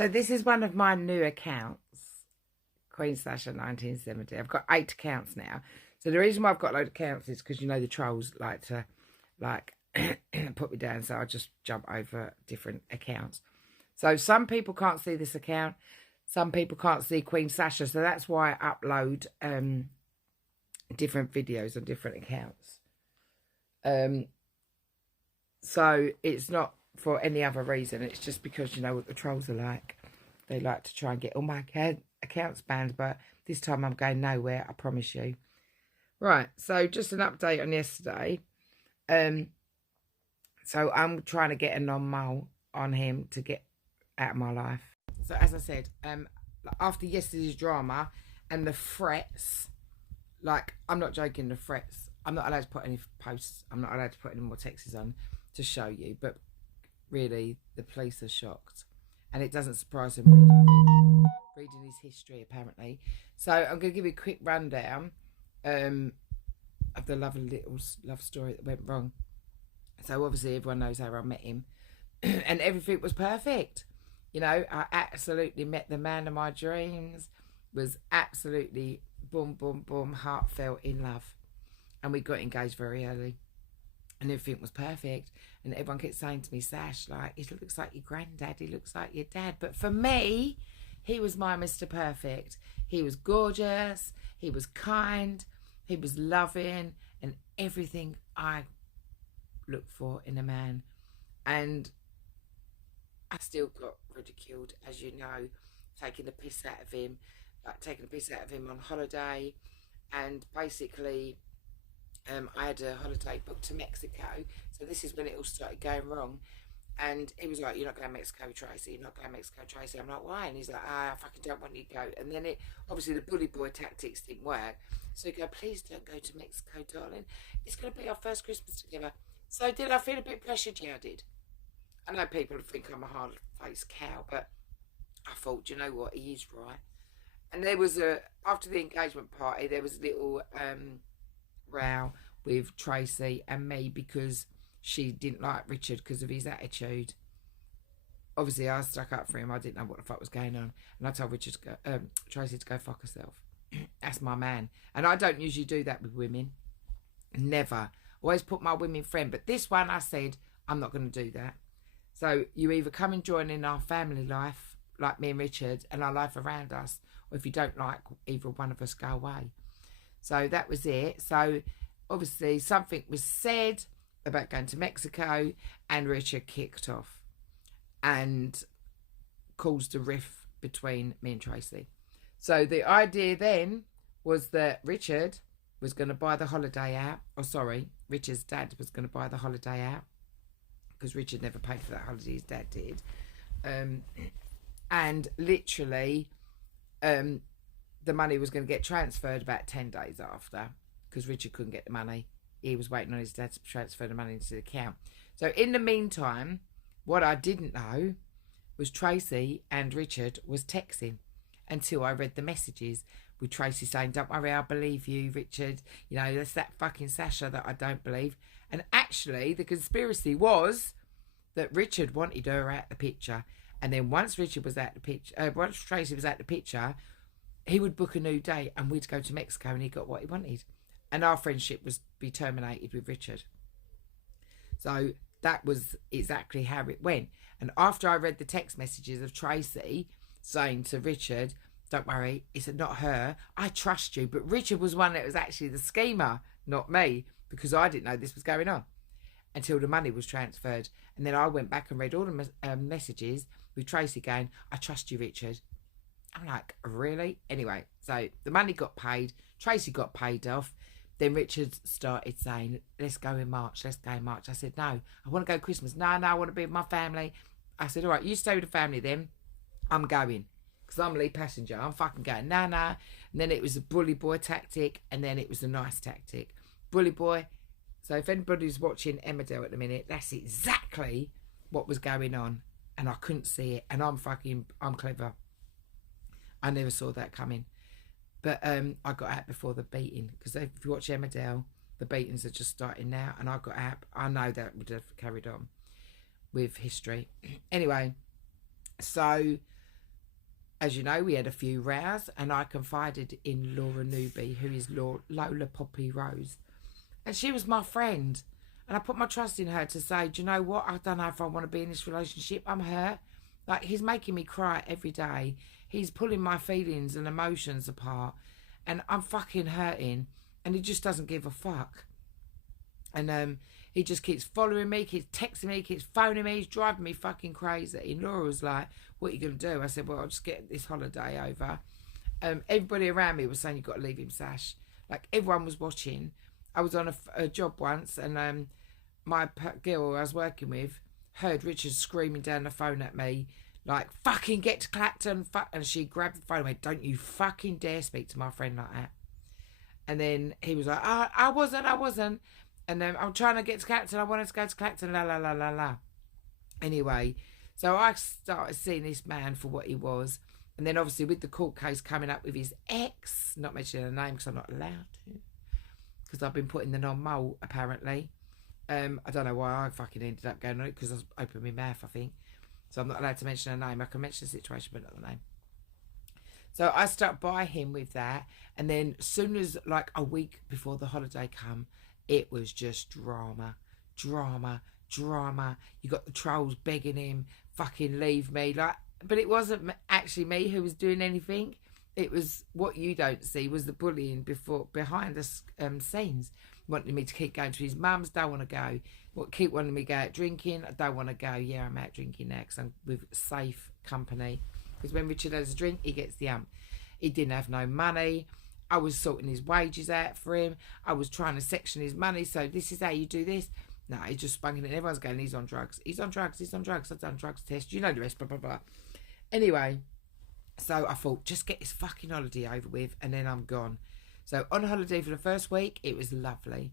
So this is one of my new accounts, Queen Sasha 1970. I've got 8 accounts now. So the reason why I've got a load of accounts is because, you know, the trolls like to, put me down. So I just jump over different accounts. So some people can't see this account. Some people can't see Queen Sasha. So that's why I upload different videos on different accounts. So it's not for any other reason. It's just because, you know, what the trolls are like. They like to try and get all my accounts banned. But this time I'm going nowhere, I promise you. Right, so just an update on yesterday. So I'm trying to get a non-mole on him to get out of my life. So as I said, after yesterday's drama and the threats, like, I'm not joking, the threats. I'm not allowed to put any posts. I'm not allowed to put any more texts on to show you. But really, the police are shocked. And it doesn't surprise them reading his history, apparently. So I'm going to give you a quick rundown of the lovely little love story that went wrong. So obviously everyone knows how I met him. And everything was perfect. You know, I absolutely met the man of my dreams. Was absolutely boom, boom, boom, heartfelt in love. And we got engaged very early. And everything was perfect. And everyone kept saying to me, Sash, like, he looks like your granddad. He looks like your dad. But for me, he was my Mr. Perfect. He was gorgeous. He was kind. He was loving. And everything I look for in a man. And I still got ridiculed, as you know, taking the piss out of him. Like, taking the piss out of him on holiday. And basically, I had a holiday booked to Mexico. So this is when it all started going wrong. And he was like, you're not going to Mexico, Tracy. You're not going to Mexico, Tracy. I'm like, why? And he's like, I fucking don't want you to go. And then obviously the bully boy tactics didn't work. So he go, please don't go to Mexico, darling. It's going to be our first Christmas together. So did I feel a bit pressured? Yeah, I did. I know people think I'm a hard-faced cow, but I thought, you know what, he is right. And there was after the engagement party, there was a little row with Tracy and me because she didn't like Richard because of his attitude. Obviously, I stuck up for him. I didn't know what the fuck was going on. And I told Tracy to go fuck herself. That's my man. And I don't usually do that with women. Never. Always put my women friend. But this one, I said, I'm not going to do that. So you either come and join in our family life, like me and Richard, and our life around us, or if you don't like either one of us, go away. So that was it. So obviously something was said about going to Mexico, and Richard kicked off and caused a rift between me and Tracy. So the idea then was that Richard was going to buy the holiday out. Oh, sorry, Richard's dad was going to buy the holiday out because Richard never paid for that holiday, his dad did. And literally the money was going to get transferred about 10 days after because Richard couldn't get the money. He was waiting on his dad to transfer the money into the account. So in the meantime, what I didn't know was Tracy and Richard was texting until I read the messages with Tracy saying, don't worry, I believe you, Richard. You know, that's that fucking Sasha that I don't believe. And actually, the conspiracy was that Richard wanted her out the picture. And then once Richard was out the picture, once Tracy was out the picture, he would book a new date and we'd go to Mexico and he got what he wanted. And our friendship was be terminated with Richard. So that was exactly how it went. And after I read the text messages of Tracy saying to Richard, don't worry, it's not her, I trust you. But Richard was one that was actually the schemer, not me, because I didn't know this was going on until the money was transferred. And then I went back and read all the messages with Tracy going, I trust you, Richard. I'm like, really? Anyway, so the money got paid. Tracy got paid off. Then Richard started saying, let's go in March. Let's go in March. I said, no, I want to go Christmas. No, I want to be with my family. I said, all right, you stay with the family then. I'm going. Because I'm lead passenger. I'm fucking going. No. And then it was a bully boy tactic. And then it was a nice tactic. Bully boy. So if anybody's watching Emmerdale at the minute, that's exactly what was going on. And I couldn't see it. And I'm clever. I never saw that coming. But I got out before the beating. Because if you watch Emmerdale, the beatings are just starting now. And I got out. I know that would have carried on with history. Anyway, so as you know, we had a few rows, and I confided in Laura Newby, who is Lola Poppy Rose. And she was my friend. And I put my trust in her to say, do you know what? I don't know if I want to be in this relationship. I'm hurt. Like, he's making me cry every day. He's pulling my feelings and emotions apart. And I'm fucking hurting. And he just doesn't give a fuck. And he just keeps following me, keeps texting me, keeps phoning me. He's driving me fucking crazy. And Laura was like, what are you going to do? I said, well, I'll just get this holiday over. Everybody around me was saying, you've got to leave him, Sash. Like, everyone was watching. I was on a job once, and my girl I was working with heard Richard screaming down the phone at me, like, fucking get to Clacton. And she grabbed the phone and went, don't you fucking dare speak to my friend like that. And then he was like, I wasn't. And then I'm trying to get to Clacton. I wanted to go to Clacton, la, la, la, la, la. Anyway, so I started seeing this man for what he was. And then obviously with the court case coming up with his ex, not mentioning her name because I'm not allowed to, because I've been put in the non-mole apparently. I don't know why I fucking ended up going on it, because I opened my mouth, I think. So I'm not allowed to mention her name. I can mention the situation, but not the name. So I stuck by him with that. And then as soon as, like, a week before the holiday come, it was just drama. You got the trolls begging him, fucking leave me. Like, but it wasn't actually me who was doing anything. It was what you don't see was the bullying behind the scenes. Wanting me to keep going to his mum's, don't want to go. Keep wanting me to go out drinking, I don't want to go. Yeah, I'm out drinking now because I'm with safe company. Because when Richard has a drink, he gets the ump. He didn't have no money. I was sorting his wages out for him. I was trying to section his money. So this is how you do this. No, he's just spunking it. Everyone's going, he's on drugs. He's on drugs. I've done drugs test. You know the rest, blah, blah, blah. Anyway, so I thought, just get this fucking holiday over with and then I'm gone. So on holiday for the first week, it was lovely.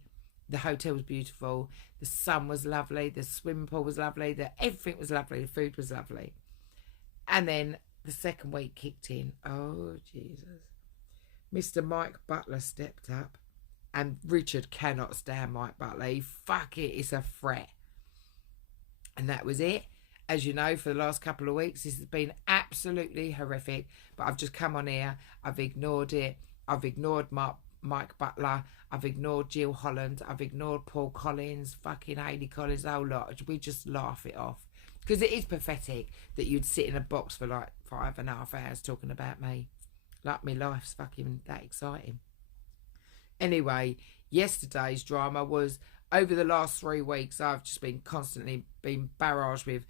The hotel was beautiful. The sun was lovely. The swimming pool was lovely. Everything was lovely. The food was lovely. And then the second week kicked in. Oh, Jesus. Mr. Mike Butler stepped up. And Richard cannot stand Mike Butler. Fuck it, it's a threat. And that was it. As you know, for the last couple of weeks, this has been absolutely horrific. But I've just come on here. I've ignored it. I've ignored Mike Butler. I've ignored Jill Holland. I've ignored Paul Collins, fucking Hayley Collins, the whole lot. We just laugh it off. Because it is pathetic that you'd sit in a box for like 5.5 hours talking about me. Like, my life's fucking that exciting. Anyway, yesterday's drama was, over the last 3 weeks, I've just been constantly being barraged with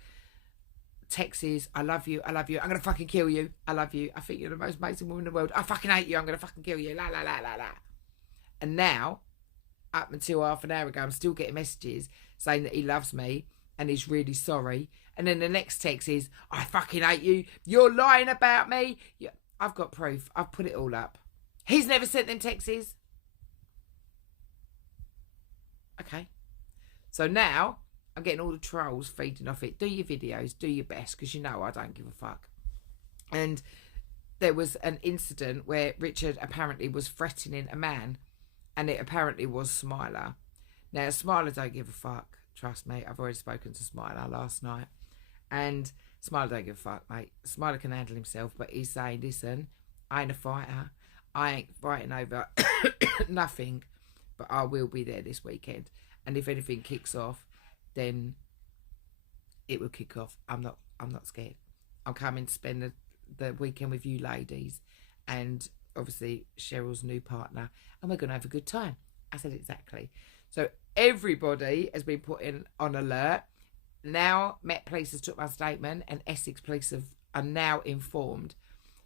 texts. I love you. I'm going to fucking kill you. I love you. I think you're the most amazing woman in the world. I fucking hate you. I'm going to fucking kill you. La, la, la, la, la. And now, up until half an hour ago, I'm still getting messages saying that he loves me and he's really sorry. And then the next text is, I fucking hate you. You're lying about me. Yeah, I've got proof. I've put it all up. He's never sent them texts. Okay. So now I'm getting all the trolls feeding off it. Do your videos, do your best, because you know I don't give a fuck. And there was an incident where Richard apparently was threatening a man, and it apparently was Smiler. Now, Smiler don't give a fuck. Trust me, I've already spoken to Smiler last night. And Smiler don't give a fuck, mate. Smiler can handle himself, but he's saying, listen, I ain't a fighter. I ain't fighting over nothing. But I will be there this weekend. And if anything kicks off, then it will kick off. I'm not scared. I'm coming to spend the weekend with you ladies. And obviously Cheryl's new partner. And we're going to have a good time. I said exactly. So everybody has been put on alert. Now Met Police has took my statement and Essex Police are now informed.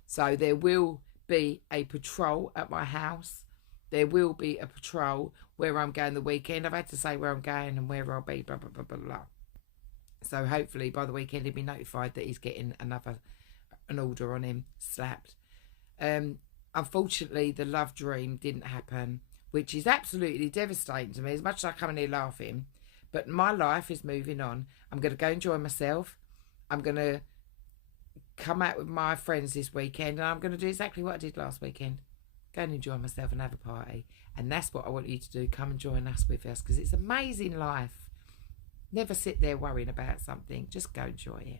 So there will be a patrol at my house. There will be a patrol where I'm going the weekend. I've had to say where I'm going and where I'll be, blah, blah, blah, blah, blah. So hopefully by the weekend he'll be notified that he's getting an order on him, slapped. Unfortunately, the love dream didn't happen, which is absolutely devastating to me, as much as I come in here laughing. But my life is moving on. I'm going to go enjoy myself. I'm going to come out with my friends this weekend, and I'm going to do exactly what I did last weekend. Go and enjoy myself and have a party. And that's what I want you to do. Come and join us with us, because it's amazing life. Never sit there worrying about something. Just go enjoy it.